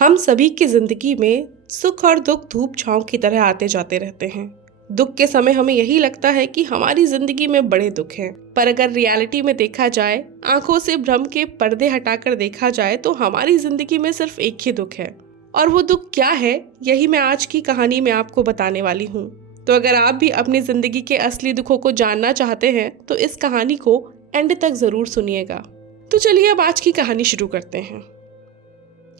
हम सभी की जिंदगी में सुख और दुख धूप छांव की तरह आते जाते रहते हैं। दुख के समय हमें यही लगता है कि हमारी जिंदगी में बड़े दुख हैं, पर अगर रियलिटी में देखा जाए, आंखों से भ्रम के पर्दे हटाकर देखा जाए तो हमारी जिंदगी में सिर्फ एक ही दुख है। और वो दुख क्या है, यही मैं आज की कहानी में आपको बताने वाली हूँ। तो अगर आप भी अपनी जिंदगी के असली दुखों को जानना चाहते हैं तो इस कहानी को एंड तक जरूर सुनिएगा। तो चलिए अब आज की कहानी शुरू करते हैं।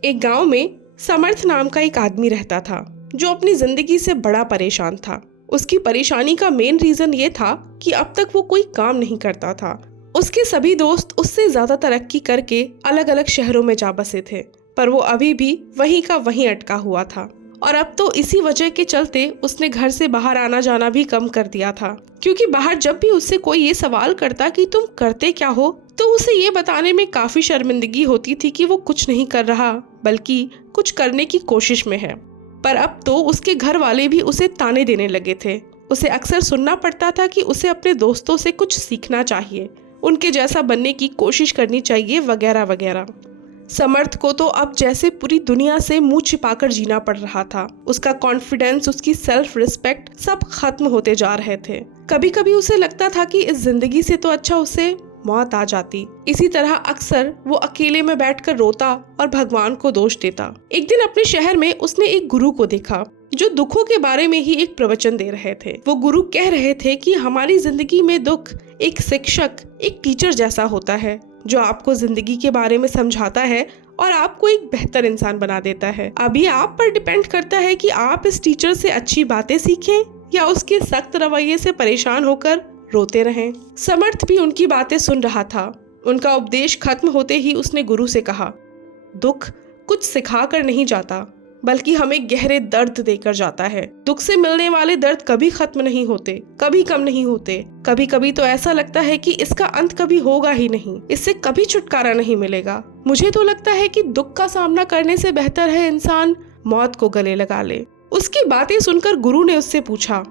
एक गांव में समर्थ नाम का एक आदमी रहता था जो अपनी जिंदगी से बड़ा परेशान था। उसकी परेशानी का मेन रीजन ये था कि अब तक वो कोई काम नहीं करता था। उसके सभी दोस्त उससे ज्यादा तरक्की करके अलग अलग शहरों में जा बसे थे, पर वो अभी भी वहीं का वहीं अटका हुआ था। और अब तो इसी वजह के चलते उसने घर से बाहर आना जाना भी कम कर दिया था, क्योंकि बाहर जब भी उससे कोई ये सवाल करता कि तुम करते क्या हो, तो उसे ये बताने में काफी शर्मिंदगी होती थी कि वो कुछ नहीं कर रहा, बल्कि कुछ करने की कोशिश में है। पर अब तो उसके घर वाले भी उसे ताने देने लगे थे। उसे अक्सर सुनना पड़ता था कि उसे अपने दोस्तों से कुछ सीखना चाहिए, उनके जैसा बनने की कोशिश करनी चाहिए, वगैरह वगैरह। समर्थ को तो अब जैसे पूरी दुनिया से मुंह छिपाकर जीना पड़ रहा था। उसका कॉन्फिडेंस, उसकी सेल्फ रिस्पेक्ट सब खत्म होते जा रहे थे। कभी कभी उसे लगता था कि इस जिंदगी से तो अच्छा उसे मौत आ जाती। इसी तरह अक्सर वो अकेले में बैठकर रोता और भगवान को दोष देता। एक दिन अपने शहर में उसने एक गुरु को देखा जो दुखों के बारे में ही एक प्रवचन दे रहे थे। वो गुरु कह रहे थे कि हमारी जिंदगी में दुख एक शिक्षक, एक टीचर जैसा होता है, जो आपको जिंदगी के बारे में समझाता है और आपको एक बेहतर इंसान बना देता है। अभी आप पर डिपेंड करता है कि आप इस टीचर से अच्छी बातें सीखें या उसके सख्त रवैये से परेशान होकर रोते रहें। समर्थ भी उनकी बातें सुन रहा था। उनका उपदेश खत्म होते ही उसने गुरु से कहा, दुख कुछ सिखा कर नहीं जाता, बल्कि हमें गहरे दर्द देकर जाता है। दुख से मिलने वाले दर्द कभी खत्म नहीं होते, कभी कम नहीं होते। कभी कभी तो ऐसा लगता है कि इसका अंत कभी होगा ही नहीं, इससे कभी छुटकारा नहीं मिलेगा। मुझे तो लगता है कि दुख का सामना करने से बेहतर है इंसान मौत को गले लगा ले। उसकी बातें सुनकर गुरु ने उससे पूछा,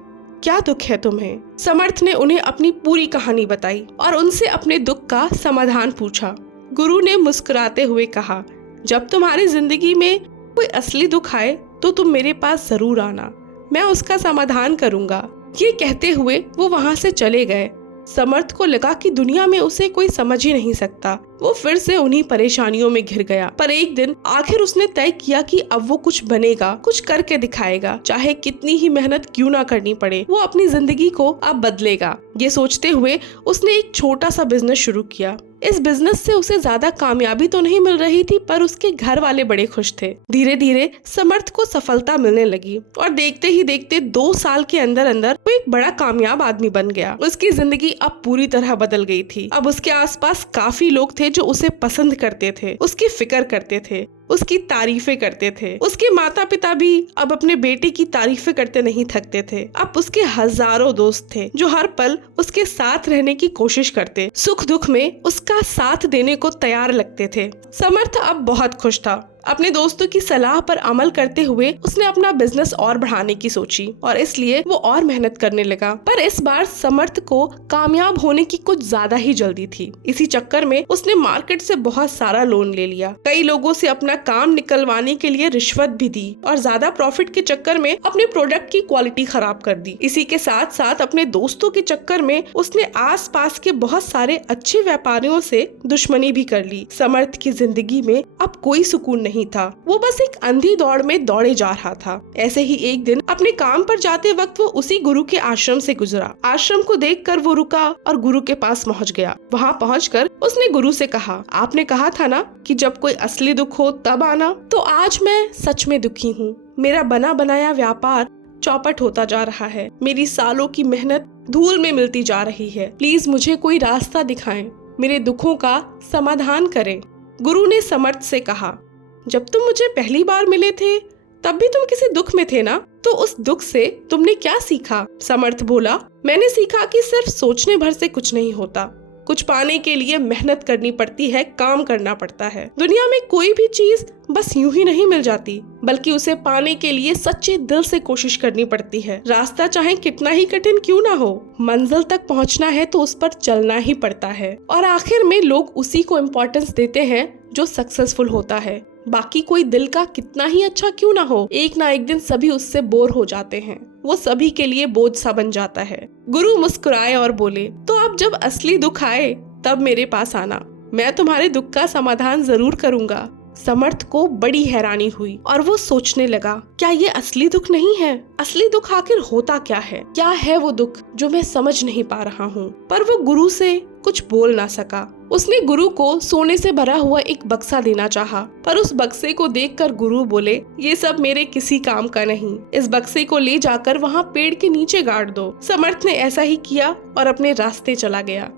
क्या दुख है तुम्हें? समर्थ ने उन्हें अपनी पूरी कहानी बताई और उनसे अपने दुख का समाधान पूछा। गुरु ने मुस्कुराते हुए कहा, जब तुम्हारी जिंदगी में कोई असली दुख आए तो तुम मेरे पास जरूर आना, मैं उसका समाधान करूंगा। ये कहते हुए वो वहां से चले गए। समर्थ को लगा कि दुनिया में उसे कोई समझ ही नहीं सकता। वो फिर से उन्हीं परेशानियों में घिर गया। पर एक दिन आखिर उसने तय किया कि अब वो कुछ बनेगा, कुछ करके दिखाएगा, चाहे कितनी ही मेहनत क्यों ना करनी पड़े, वो अपनी जिंदगी को अब बदलेगा। ये सोचते हुए उसने एक छोटा सा बिजनेस शुरू किया। इस बिजनेस से उसे ज्यादा कामयाबी तो नहीं मिल रही थी, पर उसके घर वाले बड़े खुश थे। धीरे धीरे समर्थ को सफलता मिलने लगी और देखते ही देखते 2 साल के अंदर अंदर वो एक बड़ा कामयाब आदमी बन गया। उसकी जिंदगी अब पूरी तरह बदल गई थी। अब उसके आसपास काफी लोग थे जो उसे पसंद करते थे, उसकी फिक्र करते थे, उसकी तारीफें करते थे। उसके माता पिता भी अब अपने बेटे की तारीफें करते नहीं थकते थे। अब उसके हजारों दोस्त थे जो हर पल उसके साथ रहने की कोशिश करते, सुख दुख में उसका साथ देने को तैयार लगते थे। समर्थ अब बहुत खुश था। अपने दोस्तों की सलाह पर अमल करते हुए उसने अपना बिजनेस और बढ़ाने की सोची और इसलिए वो और मेहनत करने लगा। पर इस बार समर्थ को कामयाब होने की कुछ ज्यादा ही जल्दी थी। इसी चक्कर में उसने मार्केट से बहुत सारा लोन ले लिया, कई लोगों से अपना काम निकलवाने के लिए रिश्वत भी दी और ज्यादा प्रॉफिट के चक्कर में अपने प्रोडक्ट की क्वालिटी खराब कर दी। इसी के साथ साथ अपने दोस्तों के चक्कर में उसने आस पास के बहुत सारे अच्छे व्यापारियों से दुश्मनी भी कर ली। समर्थ की जिंदगी में अब कोई सुकून नहीं था। वो बस एक अंधी दौड़ में दौड़े जा रहा था। ऐसे ही एक दिन अपने काम पर जाते वक्त वो उसी गुरु के आश्रम से गुजरा। आश्रम को देखकर वो रुका और गुरु के पास पहुंच गया। वहां पहुंचकर उसने गुरु से कहा, आपने कहा था ना कि जब कोई असली दुख हो तब आना, तो आज मैं सच में दुखी हूँ। मेरा बना बनाया व्यापार चौपट होता जा रहा है। मेरी सालों की मेहनत धूल में मिलती जा रही है। प्लीज मुझे कोई रास्ता दिखाएं, मेरे दुखों का समाधान करें। गुरु ने समर्थ से कहा, जब तुम मुझे पहली बार मिले थे तब भी तुम किसी दुख में थे ना, तो उस दुख से तुमने क्या सीखा? समर्थ बोला, मैंने सीखा कि सिर्फ सोचने भर से कुछ नहीं होता। कुछ पाने के लिए मेहनत करनी पड़ती है, काम करना पड़ता है। दुनिया में कोई भी चीज बस यूं ही नहीं मिल जाती, बल्कि उसे पाने के लिए सच्चे दिल से कोशिश करनी पड़ती है। रास्ता चाहे कितना ही कठिन क्यों ना हो, मंजिल तक पहुंचना है तो उस पर चलना ही पड़ता है। और आखिर में लोग उसी को इम्पोर्टेंस देते हैं जो सक्सेसफुल होता है। बाकी कोई दिल का कितना ही अच्छा क्यों ना हो, एक ना एक दिन सभी उससे बोर हो जाते हैं। वो सभी के लिए बोझ सा बन जाता है। गुरु मुस्कुराए और बोले, तो अब जब असली दुख आए तब मेरे पास आना, मैं तुम्हारे दुख का समाधान जरूर करूंगा। समर्थ को बड़ी हैरानी हुई और वो सोचने लगा, क्या ये असली दुख नहीं है? असली दुख आखिर होता क्या है? क्या है वो दुख जो मैं समझ नहीं पा रहा हूँ? पर वो गुरु से कुछ बोल ना सका। उसने गुरु को सोने से भरा हुआ एक बक्सा देना चाहा, पर उस बक्से को देखकर गुरु बोले, ये सब मेरे किसी काम का नहीं, इस बक्से को ले जाकर वहाँ पेड़ के नीचे गाड़ दो। समर्थ ने ऐसा ही किया और अपने रास्ते चला गया।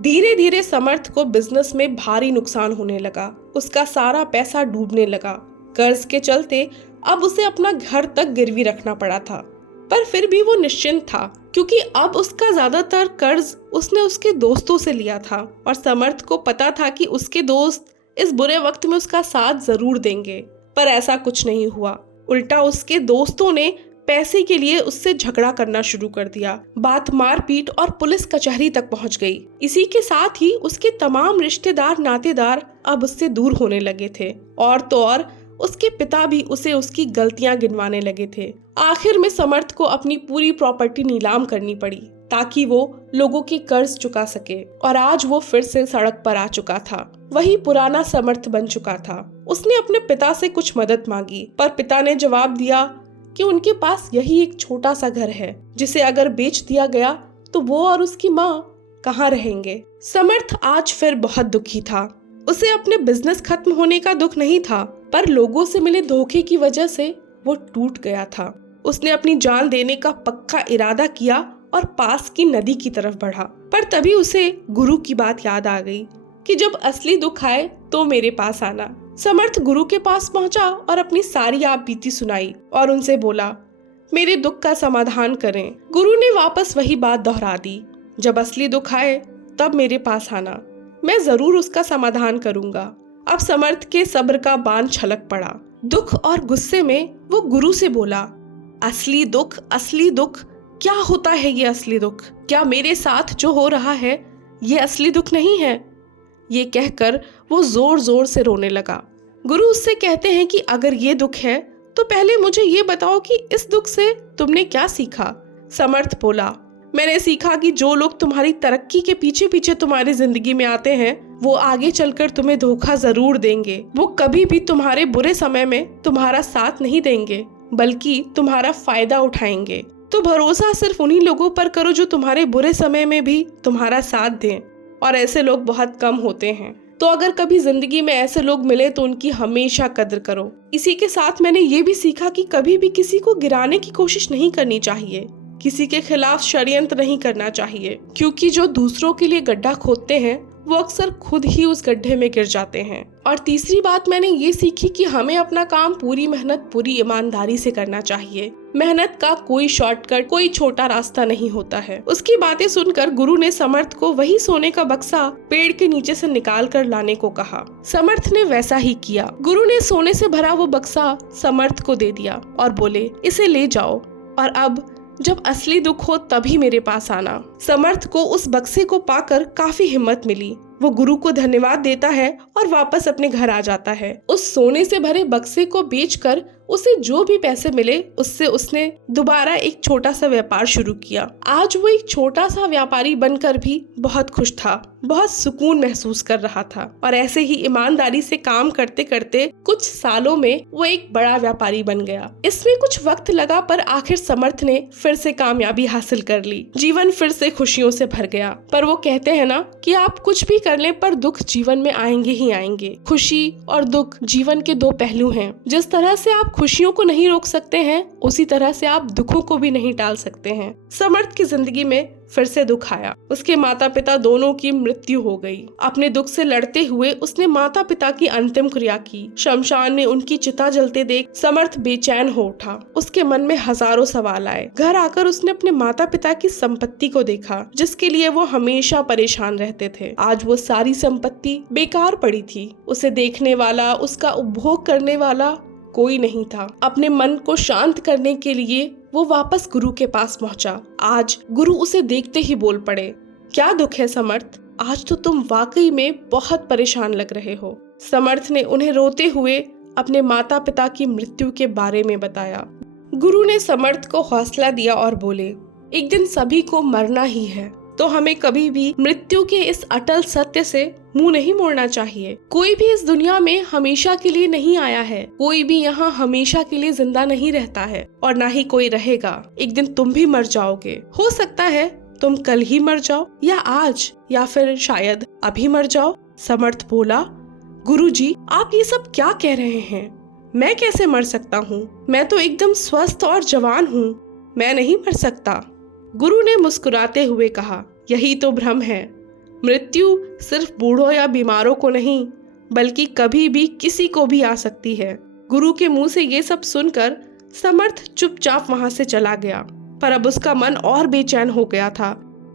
धीरे धीरे समर्थ को बिजनेस में भारी नुकसान होने लगा। उसका सारा पैसा डूबने लगा। कर्ज के चलते अब उसे अपना घर तक गिरवी रखना पड़ा था, पर फिर भी वो निश्चिंत था, क्योंकि अब उसका ज्यादातर कर्ज उसने उसके दोस्तों से लिया था और समर्थ को पता था कि उसके दोस्त इस बुरे वक्त में उसका साथ जरूर देंगे। पर ऐसा कुछ नहीं हुआ। उल्टा उसके दोस्तों ने पैसे के लिए उससे झगड़ा करना शुरू कर दिया। बात मारपीट और पुलिस कचहरी तक पहुंच गई। इसी के साथ ही उसके तमाम रिश्तेदार नातेदार अब उससे दूर होने लगे थे, और तो और उसके पिता भी उसे उसकी गलतियां गिनवाने लगे थे। आखिर में समर्थ को अपनी पूरी प्रॉपर्टी नीलाम करनी पड़ी ताकि वो लोगों के कर्ज चुका सके, और आज वो फिर से सड़क पर आ चुका था। वही पुराना समर्थ बन चुका था। उसने अपने पिता से कुछ मदद मांगी, पर पिता ने जवाब दिया कि उनके पास यही एक छोटा सा घर है, जिसे अगर बेच दिया गया तो वो और उसकी माँ कहाँ रहेंगे। समर्थ आज फिर बहुत दुखी था। उसे अपने बिजनेस खत्म होने का दुख नहीं था, पर लोगों से मिले धोखे की वजह से वो टूट गया था। उसने अपनी जान देने का पक्का इरादा किया और पास की नदी की तरफ बढ़ा। पर तभी उसे गुरु की बात याद आ गई कि जब असली दुख आए तो मेरे पास आना। समर्थ गुरु के पास पहुंचा और अपनी सारी आप बीती सुनाई और उनसे बोला, मेरे दुख का समाधान करें। गुरु ने वापस वही बात दोहरा दी, जब असली दुख आए तब मेरे पास आना, मैं जरूर उसका समाधान करूंगा। अब समर्थ के सब्र का बांध छलक पड़ा। दुख और गुस्से में वो गुरु से बोला, असली दुख, असली दुख, क्या होता है ये असली दुख? क्या मेरे साथ जो हो रहा है ये असली दुख नहीं है? ये कहकर वो जोर जोर से रोने लगा। गुरु उससे कहते हैं कि अगर ये दुख है तो पहले मुझे ये बताओ कि इस दुख से तुमने क्या सीखा? समर्थ बोला, मैंने सीखा कि जो लोग तुम्हारी तरक्की के पीछे पीछे तुम्हारी जिंदगी में आते हैं वो आगे चलकर तुम्हें धोखा जरूर देंगे। वो कभी भी तुम्हारे बुरे समय में तुम्हारा साथ नहीं देंगे, बल्कि तुम्हारा फायदा उठाएंगे। तो भरोसा सिर्फ उन्हीं लोगों पर करो जो तुम्हारे बुरे समय में भी तुम्हारा साथ दें, और ऐसे लोग बहुत कम होते हैं। तो अगर कभी जिंदगी में ऐसे लोग मिले तो उनकी हमेशा कद्र करो। इसी के साथ मैंने ये भी सीखा कि कभी भी किसी को गिराने की कोशिश नहीं करनी चाहिए, किसी के खिलाफ षड्यंत्र नहीं करना चाहिए, क्योंकि जो दूसरों के लिए गड्ढा खोदते हैं वो अक्सर खुद ही उस गड्ढे में गिर जाते हैं। और तीसरी बात मैंने ये सीखी कि हमें अपना काम पूरी मेहनत, पूरी ईमानदारी से करना चाहिए। मेहनत का कोई शॉर्टकट, कोई छोटा रास्ता नहीं होता है। उसकी बातें सुनकर गुरु ने समर्थ को वही सोने का बक्सा पेड़ के नीचे से निकाल कर लाने को कहा। समर्थ ने वैसा ही किया। गुरु ने सोने से भरा वो बक्सा समर्थ को दे दिया और बोले, इसे ले जाओ, और अब जब असली दुख हो तभी मेरे पास आना। समर्थ को उस बक्से को पाकर काफी हिम्मत मिली। वो गुरु को धन्यवाद देता है और वापस अपने घर आ जाता है। उस सोने से भरे बक्से को बेचकर उसे जो भी पैसे मिले उससे उसने दोबारा एक छोटा सा व्यापार शुरू किया। आज वो एक छोटा सा व्यापारी बनकर भी बहुत खुश था, बहुत सुकून महसूस कर रहा था, और ऐसे ही ईमानदारी से काम करते करते कुछ सालों में वो एक बड़ा व्यापारी बन गया। इसमें कुछ वक्त लगा, पर आखिर समर्थ ने फिर से कामयाबी हासिल कर ली। जीवन फिर से खुशियों से भर गया। पर वो कहते हैं ना कि आप कुछ भी कर लें पर दुख जीवन में आएंगे ही आएंगे। खुशी और दुख जीवन के दो पहलू हैं। जिस तरह से आप खुशियों को नहीं रोक सकते हैं, उसी तरह से आप दुखों को भी नहीं टाल सकते हैं। समर्थ की जिंदगी में फिर से दुख आया। उसके माता पिता दोनों की मृत्यु हो गई। अपने दुख से लड़ते हुए उसने माता पिता की अंतिम क्रिया की। शमशान में उनकी चिता जलते देख समर्थ बेचैन हो उठा। उसके मन में हजारों सवाल आए। घर आकर उसने अपने माता पिता की संपत्ति को देखा, जिसके लिए वो हमेशा परेशान रहते थे। आज वो सारी संपत्ति बेकार पड़ी थी। उसे देखने वाला, उसका उपभोग करने वाला कोई नहीं था। अपने मन को शांत करने के लिए वो वापस गुरु के पास पहुंचा। आज गुरु उसे देखते ही बोल पड़े, क्या दुख है समर्थ? आज तो तुम वाकई में बहुत परेशान लग रहे हो। समर्थ ने उन्हें रोते हुए अपने माता पिता की मृत्यु के बारे में बताया। गुरु ने समर्थ को हौसला दिया और बोले, एक दिन सभी को मरना ही है, तो हमें कभी भी मृत्यु के इस अटल सत्य से मुंह नहीं मोड़ना चाहिए। कोई भी इस दुनिया में हमेशा के लिए नहीं आया है, कोई भी यहाँ हमेशा के लिए जिंदा नहीं रहता है और ना ही कोई रहेगा। एक दिन तुम भी मर जाओगे। हो सकता है तुम कल ही मर जाओ, या आज, या फिर शायद अभी मर जाओ। समर्थ बोला, गुरुजी, आप ये सब क्या कह रहे हैं? मैं कैसे मर सकता हूँ? मैं तो एकदम स्वस्थ और जवान हूँ, मैं नहीं मर सकता। गुरु ने मुस्कुराते हुए कहा, यही तो भ्रम है। मृत्यु सिर्फ बूढ़ों या बीमारों को नहीं, बल्कि कभी भी किसी को भी आ सकती है। गुरु के मुंह से ये सब सुनकर समर्थ चुपचाप वहां से चला गया, पर अब उसका मन और बेचैन हो गया था।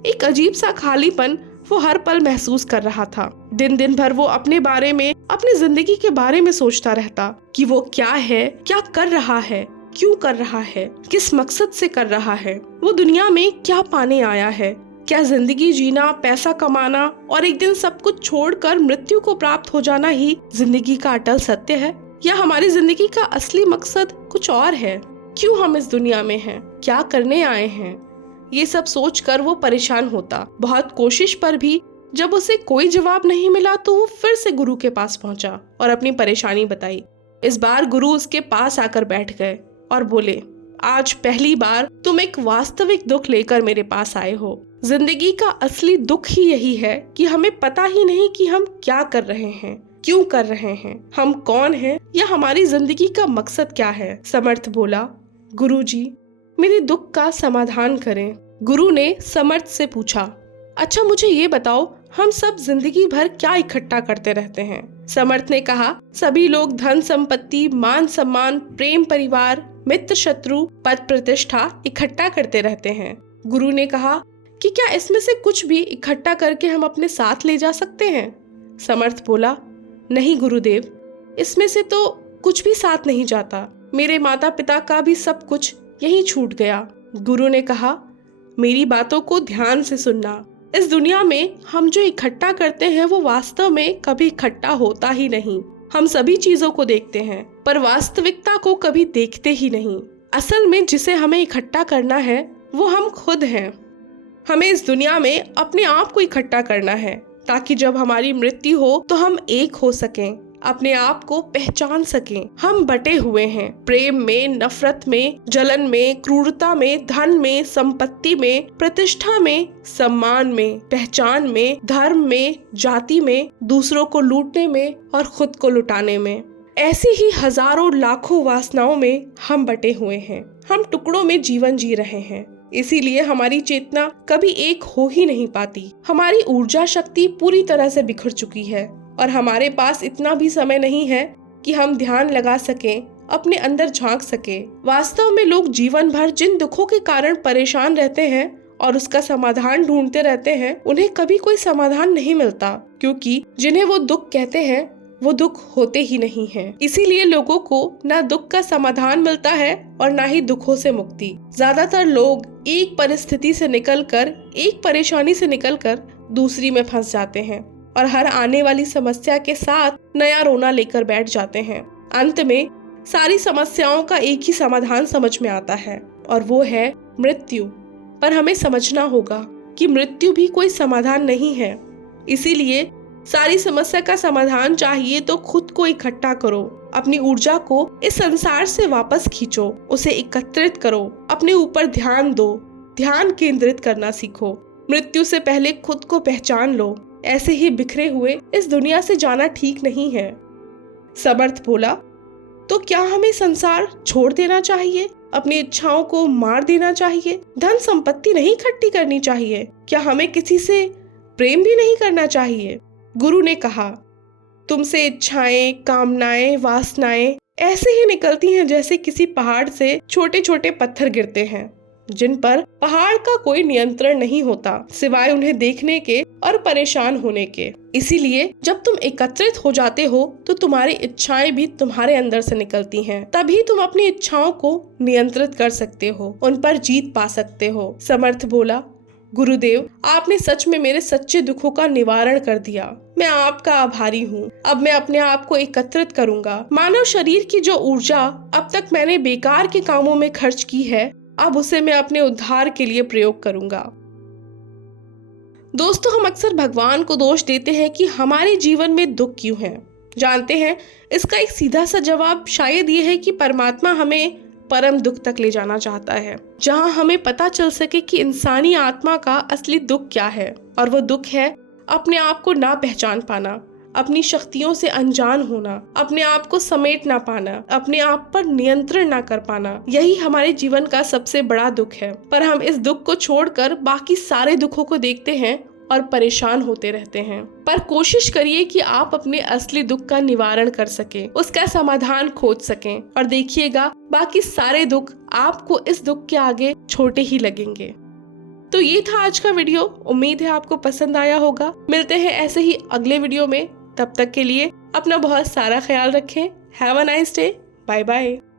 एक अजीब सा खालीपन वो हर पल महसूस कर रहा था। दिन दिन भर वो अपने बारे में, अपनी जिंदगी के बारे में सोचता रहता कि वो क्या है, क्या कर रहा है, क्यों कर रहा है, किस मकसद से कर रहा है, वो दुनिया में क्या पाने आया है। क्या जिंदगी जीना, पैसा कमाना और एक दिन सब कुछ छोड़कर मृत्यु को प्राप्त हो जाना ही जिंदगी का अटल सत्य है, या हमारी जिंदगी का असली मकसद कुछ और है? क्यों हम इस दुनिया में हैं? क्या करने आए हैं? ये सब सोचकर वो परेशान होता। बहुत कोशिश पर भी जब उसे कोई जवाब नहीं मिला तो वो फिर से गुरु के पास पहुंचा और अपनी परेशानी बताई। इस बार गुरु उसके पास आकर बैठ गए और बोले, आज पहली बार तुम एक वास्तविक दुख लेकर मेरे पास आए हो। जिंदगी का असली दुख ही यही है कि हमें पता ही नहीं कि हम क्या कर रहे हैं, क्यों कर रहे हैं, हम कौन हैं, या हमारी जिंदगी का मकसद क्या है। समर्थ बोला, गुरुजी, मेरे दुख का समाधान करें। गुरु ने समर्थ से पूछा, अच्छा मुझे ये बताओ, हम सब जिंदगी भर क्या इकट्ठा करते रहते हैं? समर्थ ने कहा, सभी लोग धन संपत्ति, मान सम्मान, प्रेम, परिवार, मित्र शत्रु, पद प्रतिष्ठा इकट्ठा करते रहते हैं। गुरु ने कहा कि क्या इसमें से कुछ भी इकट्ठा करके हम अपने साथ ले जा सकते हैं? समर्थ बोला, नहीं गुरुदेव, इसमें से तो कुछ भी साथ नहीं जाता। मेरे माता पिता का भी सब कुछ यहीं छूट गया। गुरु ने कहा, मेरी बातों को ध्यान से सुनना। इस दुनिया में हम जो इकट्ठा करते हैं वो वास्तव में कभी इकट्ठा होता ही नहीं। हम सभी चीजों को देखते हैं पर वास्तविकता को कभी देखते ही नहीं। असल में जिसे हमें इकट्ठा करना है वो हम खुद हैं। हमें इस दुनिया में अपने आप को इकट्ठा करना है ताकि जब हमारी मृत्यु हो तो हम एक हो सकें, अपने आप को पहचान सकें। हम बटे हुए हैं प्रेम में, नफरत में, जलन में, क्रूरता में, धन में, संपत्ति में, प्रतिष्ठा में, सम्मान में, पहचान में, धर्म में, जाति में, दूसरों को लूटने में और खुद को लुटाने में। ऐसी ही हजारों लाखों वासनाओं में हम बटे हुए हैं। हम टुकड़ों में जीवन जी रहे हैं, इसीलिए हमारी चेतना कभी एक हो ही नहीं पाती। हमारी ऊर्जा शक्ति पूरी तरह से बिखर चुकी है और हमारे पास इतना भी समय नहीं है कि हम ध्यान लगा सकें, अपने अंदर झांक सकें। वास्तव में लोग जीवन भर जिन दुखों के कारण परेशान रहते हैं और उसका समाधान ढूंढते रहते हैं, उन्हें कभी कोई समाधान नहीं मिलता, क्योंकि जिन्हें वो दुख कहते हैं वो दुख होते ही नहीं हैं। इसीलिए लोगों को ना दुख का समाधान मिलता है और ना ही दुखों से मुक्ति। ज्यादातर लोग एक परिस्थिति से निकलकर, एक परेशानी से निकलकर दूसरी में फंस जाते हैं और हर आने वाली समस्या के साथ नया रोना लेकर बैठ जाते हैं। अंत में सारी समस्याओं का एक ही समाधान समझ में आता है और वो है मृत्यु। पर हमें समझना होगा कि मृत्यु भी कोई समाधान नहीं है। इसीलिए सारी समस्या का समाधान चाहिए तो खुद को इकट्ठा करो, अपनी ऊर्जा को इस संसार से वापस खींचो, उसे एकत्रित करो, अपने ऊपर ध्यान दो, ध्यान केंद्रित करना सीखो। मृत्यु से पहले खुद को पहचान लो। ऐसे ही बिखरे हुए इस दुनिया से जाना ठीक नहीं है। समर्थ बोला, तो क्या हमें संसार छोड़ देना चाहिए? अपनी इच्छाओं को मार देना चाहिए? धन संपत्ति नहीं इकट्ठी करनी चाहिए? क्या हमें किसी से प्रेम भी नहीं करना चाहिए? गुरु ने कहा, तुमसे इच्छाएं, कामनाएं, वासनाएं ऐसे ही निकलती हैं जैसे किसी पहाड़ से छोटे छोटे पत्थर गिरते हैं, जिन पर पहाड़ का कोई नियंत्रण नहीं होता सिवाय उन्हें देखने के और परेशान होने के। इसीलिए जब तुम एकत्रित हो जाते हो तो तुम्हारी इच्छाएं भी तुम्हारे अंदर से निकलती हैं। तभी तुम अपनी इच्छाओं को नियंत्रित कर सकते हो, उन पर जीत पा सकते हो। समर्थ बोला, गुरुदेव, आपने सच में मेरे सच्चे दुखों का निवारण कर दिया। मैं आपका आभारी हूँ। अब मैं अपने आप को एकत्रित करूंगा। मानव शरीर की जो ऊर्जा अब तक मैंने बेकार के कामों में खर्च की है, अब उसे मैं अपने उद्धार के लिए प्रयोग करूंगा। दोस्तों, हम अक्सर भगवान को दोष देते हैं कि हमारे जीवन में दुख क्यों है। जानते हैं, इसका एक सीधा सा जवाब शायद ये है कि परमात्मा हमें परम दुख तक ले जाना चाहता है, जहां हमें पता चल सके कि इंसानी आत्मा का असली दुख क्या है। और वो दुख है अपने आप को ना पहचान पाना, अपनी शक्तियों से अनजान होना, अपने आप को समेट ना पाना, अपने आप पर नियंत्रण ना कर पाना। यही हमारे जीवन का सबसे बड़ा दुख है। पर हम इस दुख को छोड़कर बाकी सारे दुखों को देखते हैं और परेशान होते रहते हैं। पर कोशिश करिए कि आप अपने असली दुख का निवारण कर सकें, उसका समाधान खोज सकें, और देखिएगा बाकी सारे दुख आपको इस दुख के आगे छोटे ही लगेंगे। तो ये था आज का वीडियो। उम्मीद है आपको पसंद आया होगा। मिलते हैं ऐसे ही अगले वीडियो में। तब तक के लिए अपना बहुत सारा ख्याल रखें। Have a nice day. Bye bye.